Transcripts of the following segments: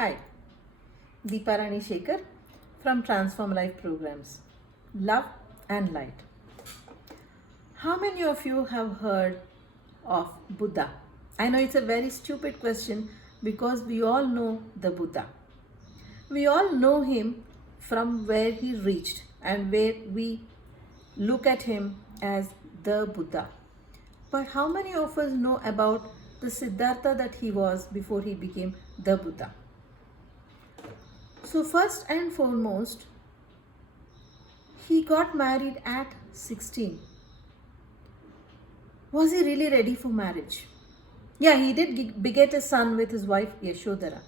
Hi, Deepa Rani Shekhar from Transform Life Programs. Love and Light. How many of you have heard of Buddha? I know it's a very stupid question because we all know the Buddha. We all know him from where he reached and where we look at him as the Buddha. But how many of us know about the Siddhartha that he was before he became the Buddha? So, first and foremost, he got married at 16. Was he really ready for marriage? Yeah, he did beget a son with his wife Yashodhara.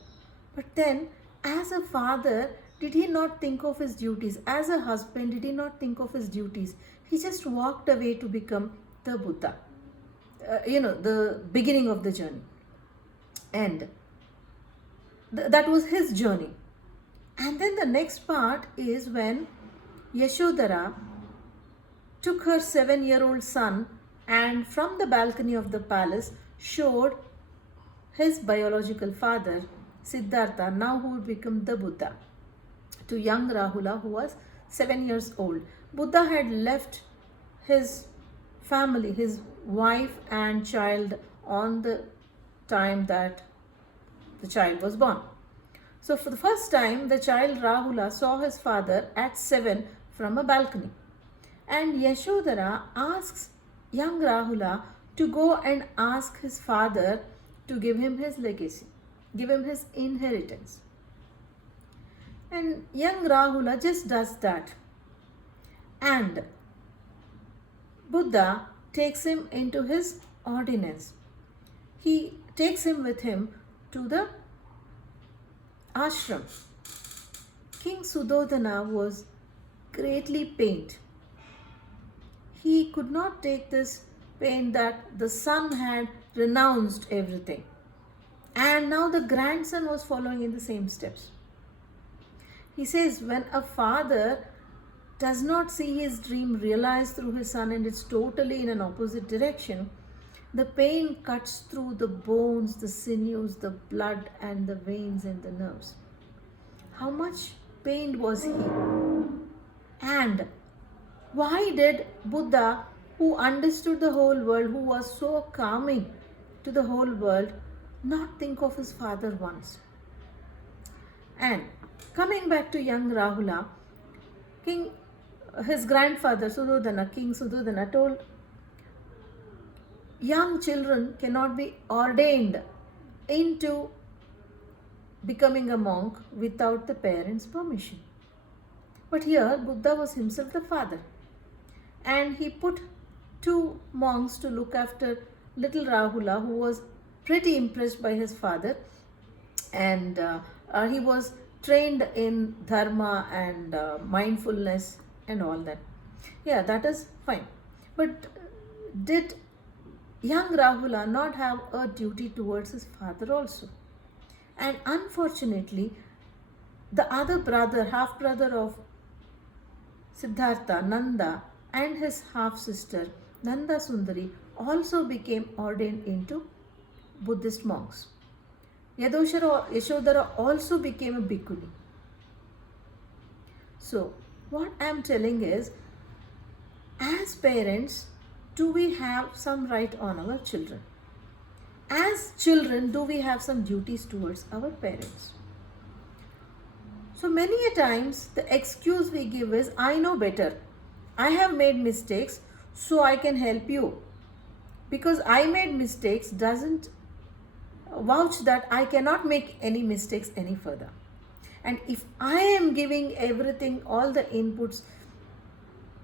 But then, as a father, did he not think of his duties? As a husband, did he not think of his duties? He just walked away to become the Buddha. The beginning of the journey. And that was his journey. And then the next part is when Yashodhara took her 7-year-old son and from the balcony of the palace showed his biological father, Siddhartha, now who would become the Buddha, to young Rahula, who was 7 years old. Buddha had left his family, his wife and child, on the time that the child was born. So for the first time, the child Rahula saw his father at 7 from a balcony. And Yashodhara asks young Rahula to go and ask his father to give him his legacy, give him his inheritance. And young Rahula just does that. And Buddha takes him into his ordinance. He takes him with him to the ashram. King Suddhodana was greatly pained. He could not take this pain that the son had renounced everything. And now the grandson was following in the same steps. He says, when a father does not see his dream realized through his son and it's totally in an opposite direction, the pain cuts through the bones, the sinews, the blood, and the veins and the nerves. How much pained was he? And why did Buddha, who understood the whole world, who was so calming to the whole world, not think of his father once? And coming back to young Rahula, his grandfather Suddhodana, King Suddhodana, told young children cannot be ordained into becoming a monk without the parents' permission. But here Buddha was himself the father, and he put 2 monks to look after little Rahula, who was pretty impressed by his father, and he was trained in dharma and mindfulness and all that. Yeah, that is fine. But did young Rahula not have a duty towards his father also? And unfortunately, the other brother, half brother of Siddhartha, Nanda, and his half sister, Nanda Sundari, also became ordained into Buddhist monks. Yashodhara also became a bhikkhuni. So, what I am telling is, as parents, do we have some right on our children? As children, do we have some duties towards our parents? So many a times the excuse we give is, I know better. I have made mistakes, so I can help you. Because I made mistakes doesn't vouch that I cannot make any mistakes any further. And if I am giving everything, all the inputs,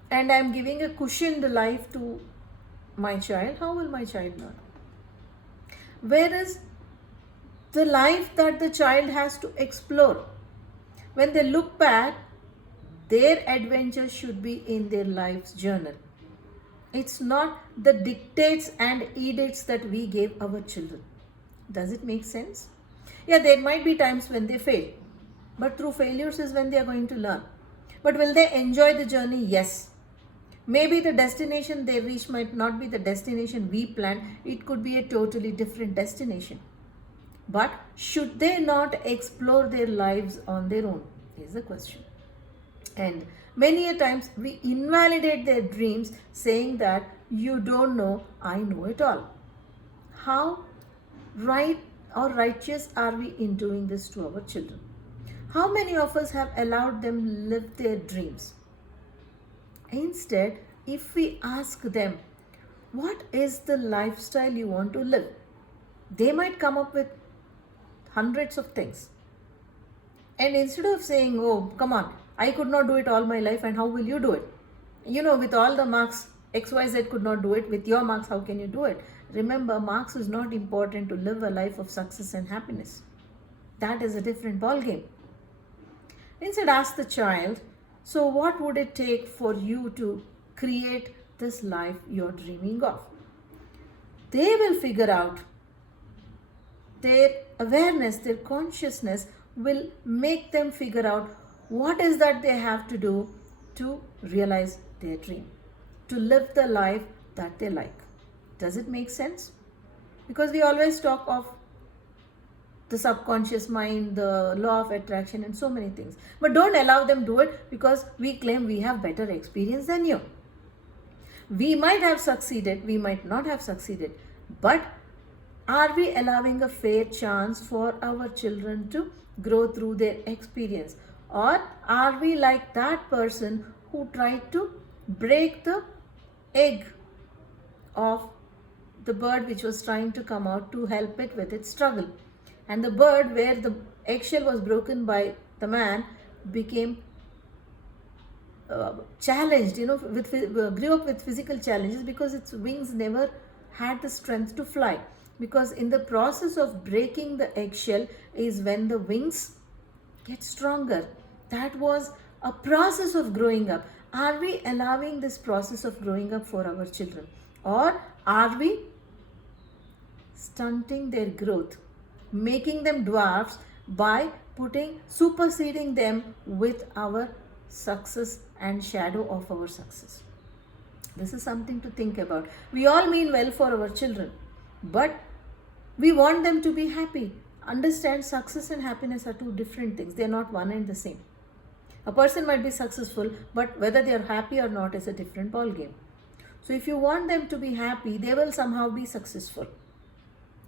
and I am giving a cushioned life to my child, how will my child learn? Whereas the life that the child has to explore, when they look back, their adventure should be in their life's journal. It's not the dictates and edicts that we gave our children. Does it make sense? Yeah, there might be times when they fail, but through failures is when they are going to learn. But will they enjoy the journey? Yes. Maybe the destination they reach might not be the destination we planned. It could be a totally different destination. But should they not explore their lives on their own? Is the question. And many a times we invalidate their dreams saying that you don't know, I know it all. How right or righteous are we in doing this to our children? How many of us have allowed them live their dreams? Instead, if we ask them, what is the lifestyle you want to live? They might come up with hundreds of things. And instead of saying, oh, come on, I could not do it all my life, and how will you do it? With all the marks, XYZ could not do it. With your marks, how can you do it? Remember, marks is not important to live a life of success and happiness. That is a different ballgame. Instead, ask the child, so what would it take for you to create this life you're dreaming of? They will figure out. Their awareness, their consciousness will make them figure out what is that they have to do to realize their dream, to live the life that they like. Does it make sense? Because we always talk of the subconscious mind, the law of attraction, and so many things. But don't allow them do it because we claim we have better experience than you. We might have succeeded, we might not have succeeded, but are we allowing a fair chance for our children to grow through their experience? Or are we like that person who tried to break the egg of the bird which was trying to come out to help it with its struggle? And the bird, where the eggshell was broken by the man, became challenged, grew up with physical challenges because its wings never had the strength to fly. Because in the process of breaking the eggshell is when the wings get stronger. That was a process of growing up. Are we allowing this process of growing up for our children? Or are we stunting their growth, making them dwarfs by superseding them with our success and shadow of our success? This is something to think about. We all mean well for our children, but we want them to be happy. Understand, success and happiness are two different things. They are not one and the same. A person might be successful, but whether they are happy or not is a different ballgame. So if you want them to be happy, they will somehow be successful.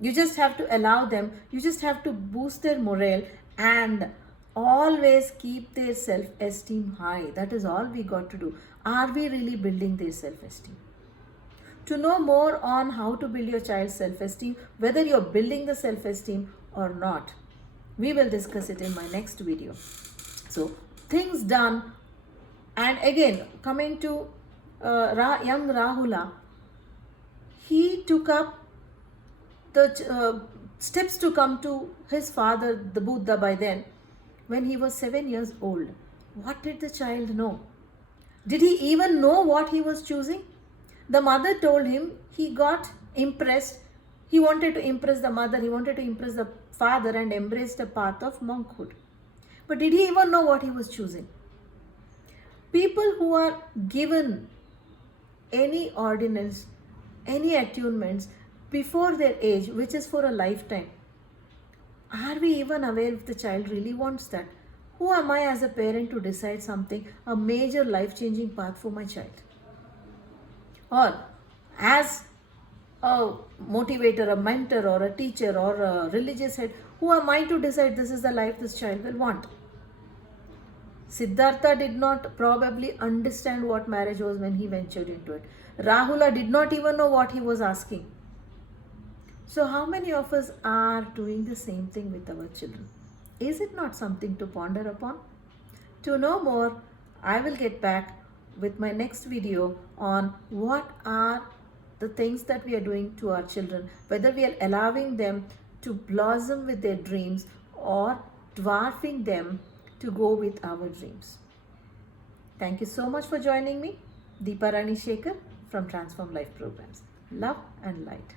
You just have to allow them, you just have to boost their morale and always keep their self-esteem high. That is all we got to do. Are we really building their self-esteem? To know more on how to build your child's self-esteem, whether you're building the self-esteem or not, we will discuss it in my next video. So, things done. And again, coming to young Rahula, he took up the steps to come to his father, the Buddha, by then, when he was 7 years old. What did the child know? Did he even know what he was choosing? The mother told him, he got impressed. He wanted to impress the mother, he wanted to impress the father and embraced the path of monkhood. But did he even know what he was choosing? People who are given any ordinance, any attunements before their age, which is for a lifetime, are we even aware if the child really wants that? Who am I as a parent to decide something, a major life-changing path for my child? Or as a motivator, a mentor, or a teacher, or a religious head, who am I to decide this is the life this child will want? Siddhartha did not probably understand what marriage was when he ventured into it. Rahula did not even know what he was asking. So how many of us are doing the same thing with our children? Is it not something to ponder upon? To know more, I will get back with my next video on what are the things that we are doing to our children, whether we are allowing them to blossom with their dreams or dwarfing them to go with our dreams. Thank you so much for joining me. Deepa Rani Shekhar from Transform Life Programs. Love and light.